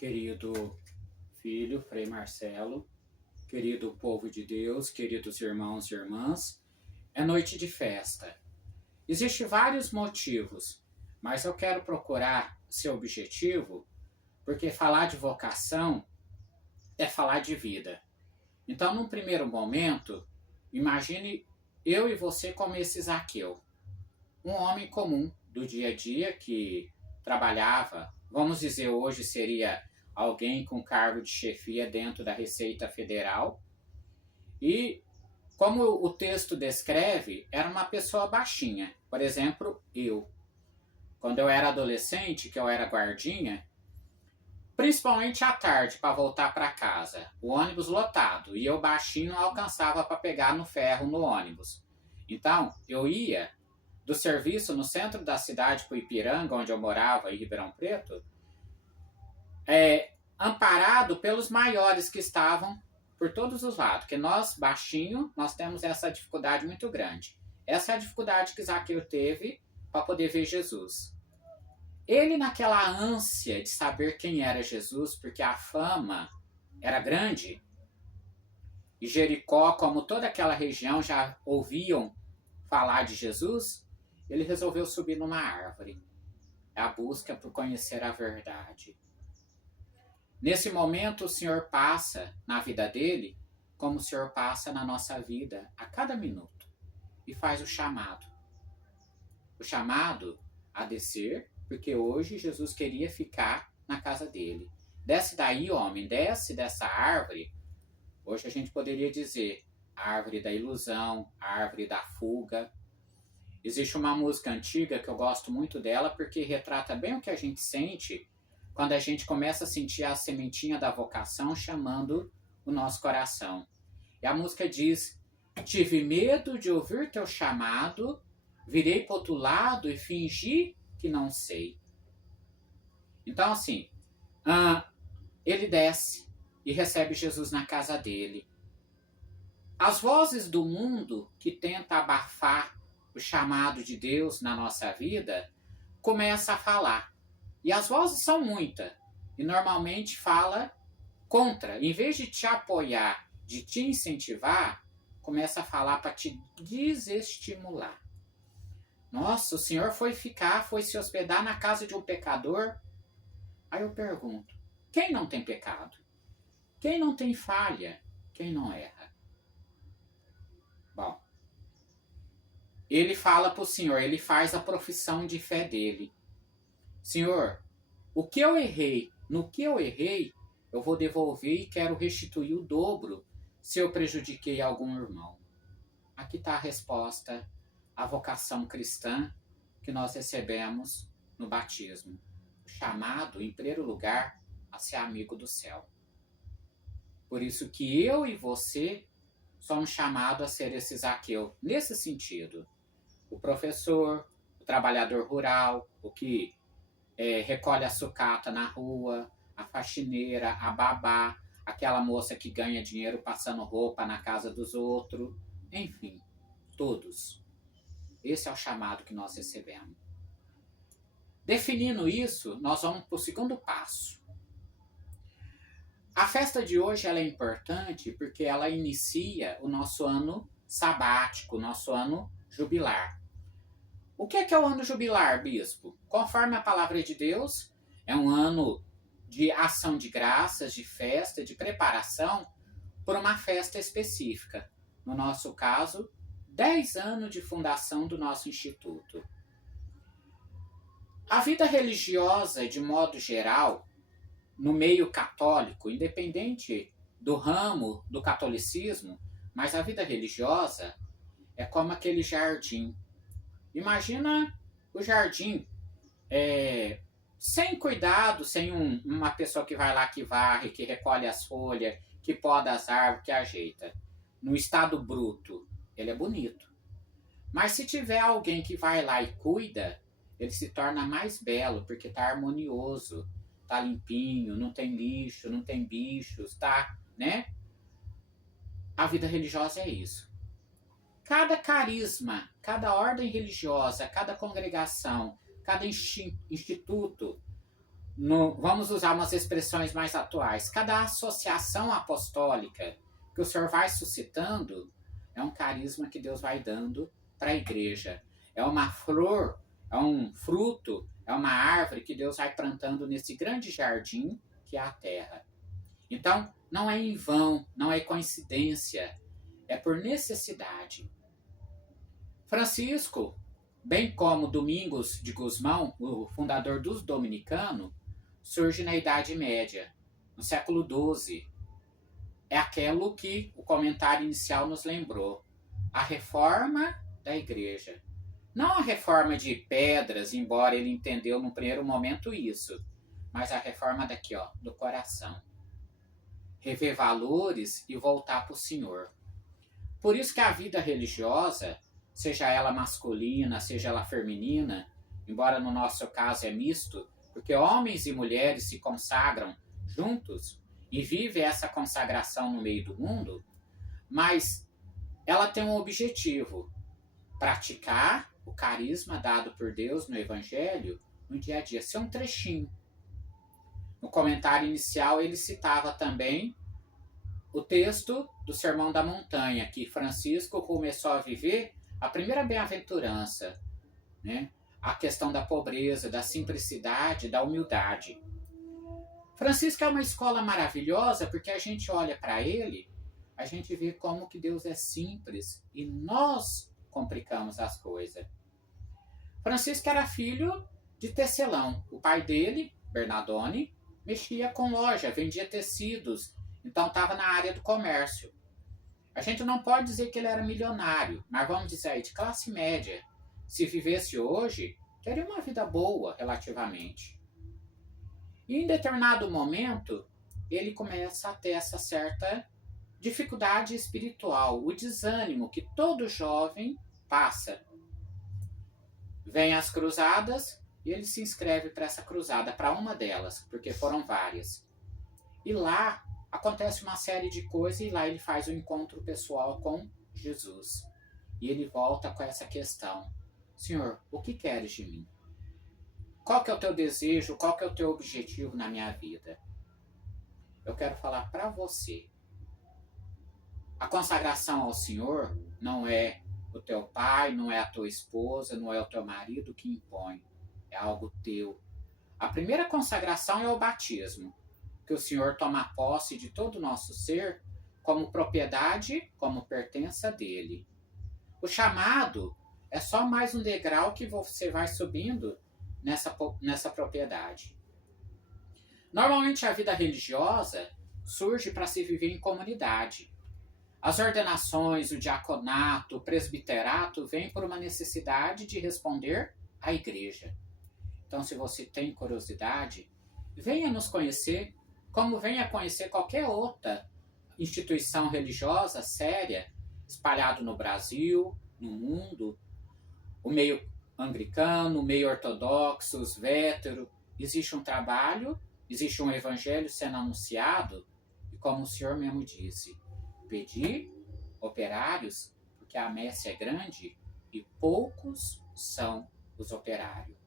Querido filho, Frei Marcelo, querido povo de Deus, queridos irmãos e irmãs, é noite de festa. Existem vários motivos, mas eu quero procurar ser objetivo, porque falar de vocação é falar de vida. Então, num primeiro momento, imagine eu e você como esse Zaqueu, um homem comum do dia a dia que trabalhava, vamos dizer hoje seria alguém com cargo de chefia dentro da Receita Federal, e como o texto descreve, era uma pessoa baixinha. Por exemplo, eu. Quando eu era adolescente, que eu era guardinha, principalmente à tarde para voltar para casa, o ônibus lotado e eu baixinho não alcançava para pegar no ferro no ônibus. Então, eu ia do serviço no centro da cidade para o Ipiranga, onde eu morava, em Ribeirão Preto, amparado pelos maiores que estavam por todos os lados, porque nós, baixinho, nós temos essa dificuldade muito grande. Essa é a dificuldade que Zaqueu teve para poder ver Jesus. Ele, naquela ânsia de saber quem era Jesus, porque a fama era grande, e Jericó, como toda aquela região, já ouviam falar de Jesus, ele resolveu subir numa árvore. É a busca por conhecer a verdade. Nesse momento, o Senhor passa na vida dele como o Senhor passa na nossa vida a cada minuto e faz o chamado. O chamado a descer, porque hoje Jesus queria ficar na casa dele. Desce daí, homem, desce dessa árvore. Hoje a gente poderia dizer a árvore da ilusão, a árvore da fuga. Existe uma música antiga que eu gosto muito dela porque retrata bem o que a gente sente quando a gente começa a sentir a sementinha da vocação chamando o nosso coração. E a música diz: tive medo de ouvir teu chamado, virei para outro lado e fingi que não sei. Então, assim, ele desce e recebe Jesus na casa dele. As vozes do mundo que tenta abafar o chamado de Deus na nossa vida começam a falar. E as vozes são muitas. E normalmente fala contra. Em vez de te apoiar, de te incentivar, começa a falar para te desestimular. Nossa, o Senhor foi se hospedar na casa de um pecador. Aí eu pergunto, quem não tem pecado? Quem não tem falha? Quem não erra? Bom, ele fala para o Senhor, ele faz a profissão de fé dele. Senhor, o que eu errei, no que eu errei, eu vou devolver e quero restituir o dobro se eu prejudiquei algum irmão. Aqui está a resposta à vocação cristã que nós recebemos no batismo. O chamado, em primeiro lugar, a ser amigo do céu. Por isso que eu e você somos chamados a ser esse Zaqueu, nesse sentido. O professor, o trabalhador rural, o que recolhe a sucata na rua, a faxineira, a babá, aquela moça que ganha dinheiro passando roupa na casa dos outros, enfim, todos. Esse é o chamado que nós recebemos. Definindo isso, nós vamos para o segundo passo. A festa de hoje ela é importante porque ela inicia o nosso ano sabático, o nosso ano jubilar. O que é o ano jubilar, bispo? Conforme a palavra de Deus, é um ano de ação de graças, de festa, de preparação por uma festa específica. No nosso caso, 10 anos de fundação do nosso instituto. A vida religiosa, de modo geral, no meio católico, independente do ramo do catolicismo, mas a vida religiosa é como aquele jardim. Imagina o jardim sem cuidado, sem uma pessoa que vai lá, que varre, que recolhe as folhas, que poda as árvores, que ajeita. No estado bruto, ele é bonito. Mas se tiver alguém que vai lá e cuida, ele se torna mais belo, porque está harmonioso, está limpinho, não tem lixo, não tem bichos, tá, né? A vida religiosa é isso. Cada carisma, cada ordem religiosa, cada congregação, cada instituto, vamos usar umas expressões mais atuais. Cada associação apostólica que o Senhor vai suscitando é um carisma que Deus vai dando para a igreja. É uma flor, é um fruto, é uma árvore que Deus vai plantando nesse grande jardim que é a terra. Então, não é em vão, não é coincidência, é por necessidade. Francisco, bem como Domingos de Gusmão, o fundador dos dominicanos, surge na Idade Média, no século XII. É aquilo que o comentário inicial nos lembrou. A reforma da igreja. Não a reforma de pedras, embora ele entendeu no primeiro momento isso, mas a reforma daqui, ó, do coração. Rever valores e voltar para o Senhor. Por isso que a vida religiosa, seja ela masculina, seja ela feminina, embora no nosso caso é misto, porque homens e mulheres se consagram juntos e vivem essa consagração no meio do mundo, mas ela tem um objetivo: praticar o carisma dado por Deus no Evangelho no dia a dia. Ser um trechinho. No comentário inicial ele citava também o texto do Sermão da Montanha, que Francisco começou a viver a primeira bem-aventurança, né? A questão da pobreza, da simplicidade, da humildade. Francisco é uma escola maravilhosa porque a gente olha para ele, a gente vê como que Deus é simples e nós complicamos as coisas. Francisco era filho de tecelão. O pai dele, Bernardone, mexia com loja, vendia tecidos, então estava na área do comércio. A gente não pode dizer que ele era milionário, mas vamos dizer aí de classe média. Se vivesse hoje, teria uma vida boa relativamente. E em determinado momento, ele começa a ter essa certa dificuldade espiritual, o desânimo que todo jovem passa. Vem as cruzadas e ele se inscreve para essa cruzada, para uma delas, porque foram várias. E lá acontece uma série de coisas e lá ele faz um encontro pessoal com Jesus. E ele volta com essa questão: Senhor, o que queres de mim? Qual que é o teu desejo? Qual que é o teu objetivo na minha vida? Eu quero falar para você. A consagração ao Senhor não é o teu pai, não é a tua esposa, não é o teu marido que impõe. É algo teu. A primeira consagração é o batismo, que o Senhor toma posse de todo o nosso ser como propriedade, como pertença dele. O chamado é só mais um degrau que você vai subindo nessa propriedade. Normalmente a vida religiosa surge para se viver em comunidade. As ordenações, o diaconato, o presbiterato vêm por uma necessidade de responder à igreja. Então, se você tem curiosidade, venha nos conhecer, como venha conhecer qualquer outra instituição religiosa séria, espalhado no Brasil, no mundo, o meio anglicano, o meio ortodoxo, os véteros. Existe um trabalho, existe um evangelho sendo anunciado, e como o Senhor mesmo disse, pedir operários, porque a messe é grande e poucos são os operários.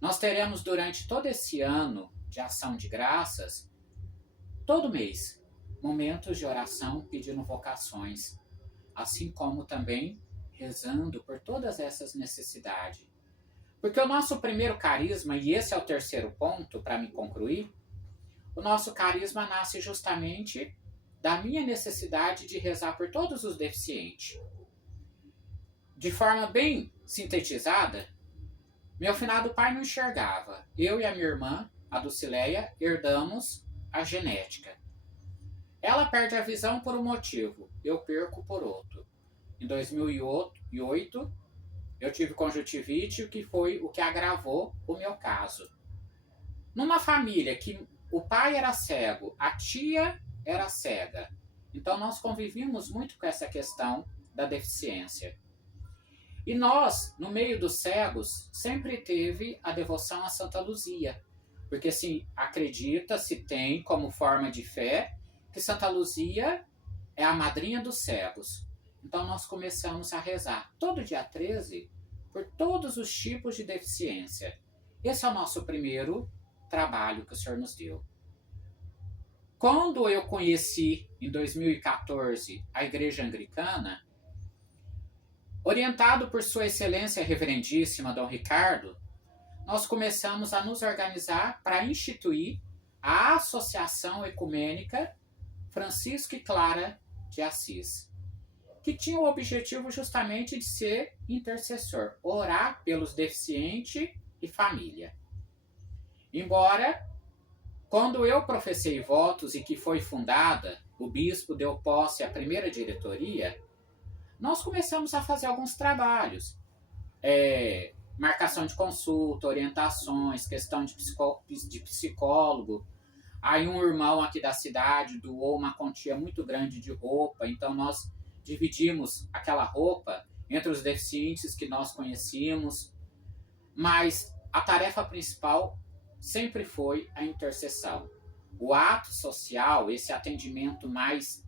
Nós teremos durante todo esse ano de ação de graças, todo mês, momentos de oração pedindo vocações, assim como também rezando por todas essas necessidades. Porque o nosso primeiro carisma, e esse é o terceiro ponto para me concluir, o nosso carisma nasce justamente da minha necessidade de rezar por todos os deficientes. De forma bem sintetizada, meu finado pai não enxergava. Eu e a minha irmã, a Dulcileia, herdamos a genética. Ela perde a visão por um motivo, eu perco por outro. Em 2008, eu tive conjuntivite, o que foi o que agravou o meu caso. Numa família que o pai era cego, a tia era cega. Então nós convivíamos muito com essa questão da deficiência. E nós, no meio dos cegos, sempre teve a devoção a Santa Luzia, porque se acredita, se tem como forma de fé, que Santa Luzia é a madrinha dos cegos. Então nós começamos a rezar todo dia 13 por todos os tipos de deficiência. Esse é o nosso primeiro trabalho que o Senhor nos deu. Quando eu conheci, em 2014, a Igreja Anglicana, orientado por Sua Excelência Reverendíssima Dom Ricardo, nós começamos a nos organizar para instituir a Associação Ecumênica Francisco e Clara de Assis, que tinha o objetivo justamente de ser intercessor, orar pelos deficientes e família. Embora, quando eu professei votos e que foi fundada, o bispo deu posse à primeira diretoria, nós começamos a fazer alguns trabalhos. Marcação de consulta, orientações, questão de psicólogo. Aí um irmão aqui da cidade doou uma quantia muito grande de roupa, então nós dividimos aquela roupa entre os deficientes que nós conhecíamos, mas a tarefa principal sempre foi a intercessão. O ato social, esse atendimento mais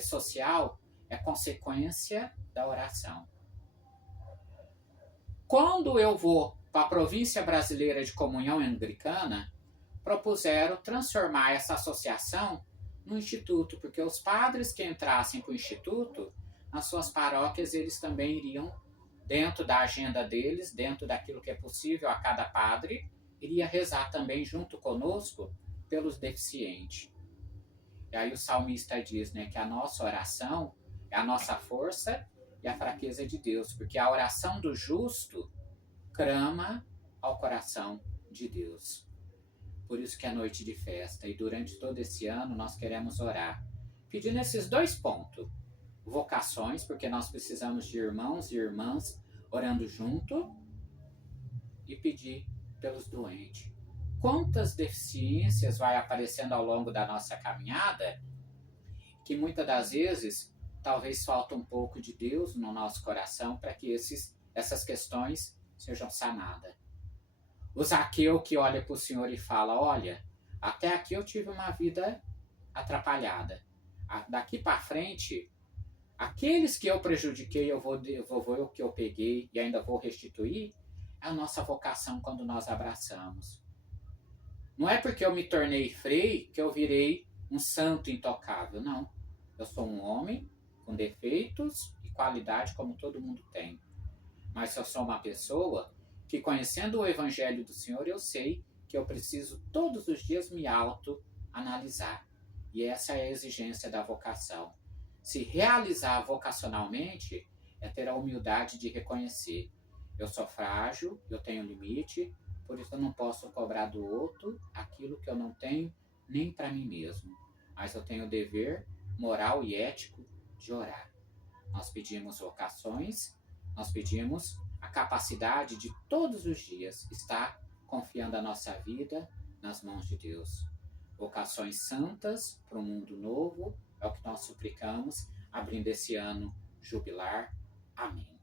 social, é consequência da oração. Quando eu vou para a província brasileira de comunhão anglicana, propuseram transformar essa associação no instituto, porque os padres que entrassem para o instituto, nas suas paróquias, eles também iriam, dentro da agenda deles, dentro daquilo que é possível a cada padre, iria rezar também junto conosco pelos deficientes. E aí o salmista diz, né, que a nossa oração é a nossa força e a fraqueza de Deus, porque a oração do justo clama ao coração de Deus. Por isso que é noite de festa, e durante todo esse ano nós queremos orar, pedindo esses 2 pontos. Vocações, porque nós precisamos de irmãos e irmãs orando junto, e pedir pelos doentes. Quantas deficiências vai aparecendo ao longo da nossa caminhada, que muitas das vezes talvez falta um pouco de Deus no nosso coração para que essas questões sejam sanadas. O Zaqueu que olha para o Senhor e fala, olha, até aqui eu tive uma vida atrapalhada. Daqui para frente, aqueles que eu prejudiquei, eu vou o que eu peguei e ainda vou restituir, é a nossa vocação quando nós abraçamos. Não é porque eu me tornei frei que eu virei um santo intocável, não. Eu sou um homem com defeitos e qualidade como todo mundo tem. Mas eu sou uma pessoa que, conhecendo o Evangelho do Senhor, eu sei que eu preciso todos os dias me autoanalisar. E essa é a exigência da vocação. Se realizar vocacionalmente é ter a humildade de reconhecer. Eu sou frágil, eu tenho limite, por isso eu não posso cobrar do outro aquilo que eu não tenho nem para mim mesmo. Mas eu tenho o dever moral e ético de orar. Nós pedimos vocações, nós pedimos a capacidade de todos os dias estar confiando a nossa vida nas mãos de Deus. Vocações santas para um mundo novo é o que nós suplicamos, abrindo esse ano jubilar. Amém.